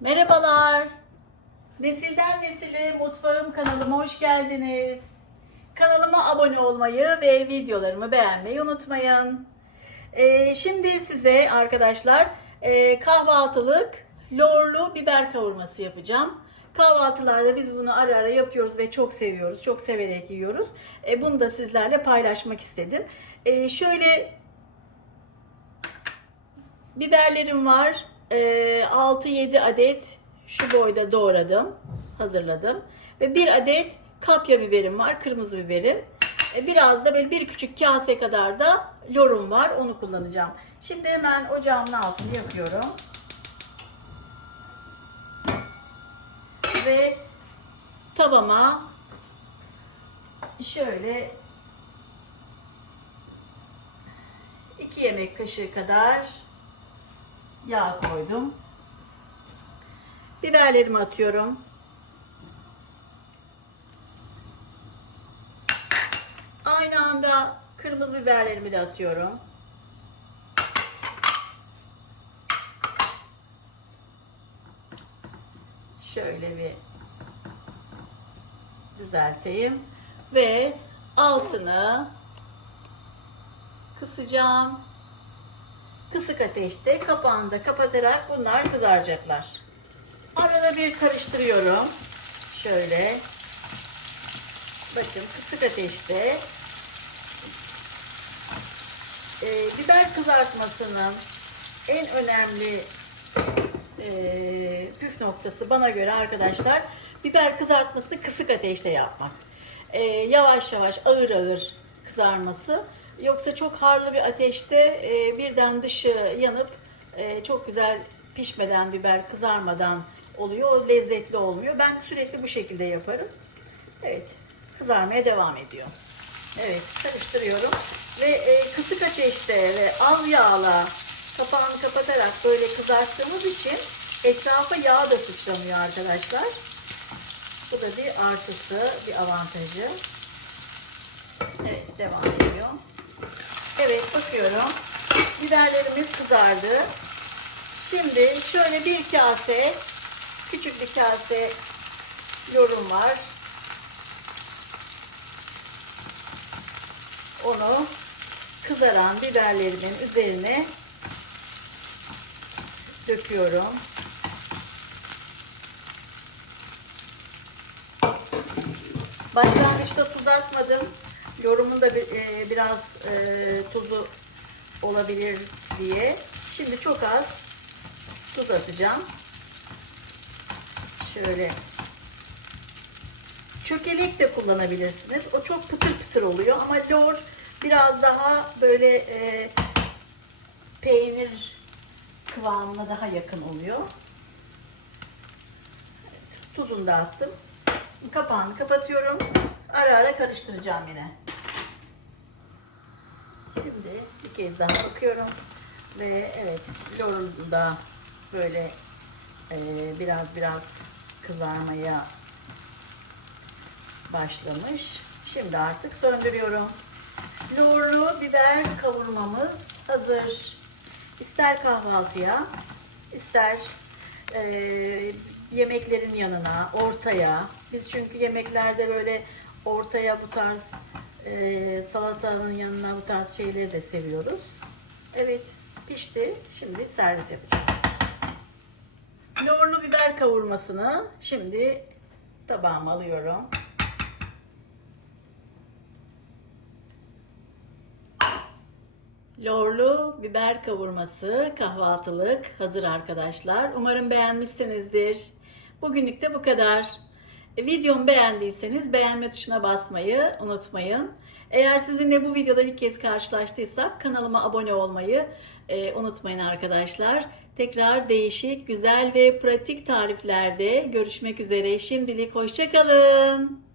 Merhabalar. Nesilden Nesile Mutfağım kanalıma hoş geldiniz. Kanalıma abone olmayı ve videolarımı beğenmeyi unutmayın. Ee, şimdi size arkadaşlar e, kahvaltılık lorlu biber kavurması yapacağım. Kahvaltılarda biz bunu ara ara yapıyoruz ve çok seviyoruz. Çok severek yiyoruz. E, bunu da sizlerle paylaşmak istedim. E, şöyle Biberlerim var. Ee, 6-7 adet şu boyda doğradım. Hazırladım. Ve bir adet kapya biberim var. Kırmızı biberim. Ee, biraz da böyle bir küçük kase kadar da lorum var. Onu kullanacağım. Şimdi hemen ocağımın altını yakıyorum. Ve tavama şöyle 2 yemek kaşığı kadar yağ koydum. Biberlerimi atıyorum. Aynı anda kırmızı biberlerimi de atıyorum. Şöyle bir düzelteyim ve altını kısacağım. Kısık ateşte kapağını da kapatarak bunlar kızaracaklar. Arada bir karıştırıyorum. Şöyle. Bakın kısık ateşte. Ee, biber kızartmasının en önemli e, püf noktası bana göre arkadaşlar biber kızartmasını kısık ateşte yapmak. Ee, yavaş yavaş ağır ağır kızarması. Yoksa çok harlı bir ateşte e, birden dışı yanıp e, çok güzel pişmeden biber kızarmadan oluyor. Lezzetli olmuyor. Ben sürekli bu şekilde yaparım. Evet. Kızarmaya devam ediyor. Evet. Karıştırıyorum. Ve e, kısık ateşte ve az yağla kapağını kapatarak böyle kızarttığımız için etrafa yağ da sıçramıyor arkadaşlar. Bu da bir artısı, bir avantajı. Evet, devam ediyor. Evet, bakıyorum. Biberlerimiz kızardı. Şimdi şöyle bir kase, küçük bir kase yorum var. Onu kızaran biberlerimin üzerine döküyorum. Başlangıçta tuz atmadım. Yorumun da bir- e, biraz e, tuzu olabilir diye. Şimdi çok az tuz atacağım. Şöyle çökelek de kullanabilirsiniz. O çok pıtır pıtır oluyor ama lor biraz daha böyle e, peynir kıvamına daha yakın oluyor. Evet, tuzunu da attım. Kapağını kapatıyorum. Ara ara karıştıracağım yine. Şimdi kez daha bakıyorum. Ve evet lorun da böyle e, biraz biraz kızarmaya başlamış. Şimdi artık söndürüyorum. Lorlu biber kavurmamız hazır. İster kahvaltıya, ister e, yemeklerin yanına, ortaya. Biz çünkü yemeklerde böyle ortaya bu tarz e, salatanın yanına bu tarz şeyleri de seviyoruz. Evet pişti. Şimdi servis yapacağım. Lorlu biber kavurmasını şimdi tabağıma alıyorum. Lorlu biber kavurması kahvaltılık hazır arkadaşlar. Umarım beğenmişsinizdir. Bugünlük de bu kadar. Videomu beğendiyseniz beğenme tuşuna basmayı unutmayın. Eğer sizinle bu videoda ilk kez karşılaştıysak kanalıma abone olmayı e, unutmayın arkadaşlar. Tekrar değişik, güzel ve pratik tariflerde görüşmek üzere. Şimdilik hoşçakalın.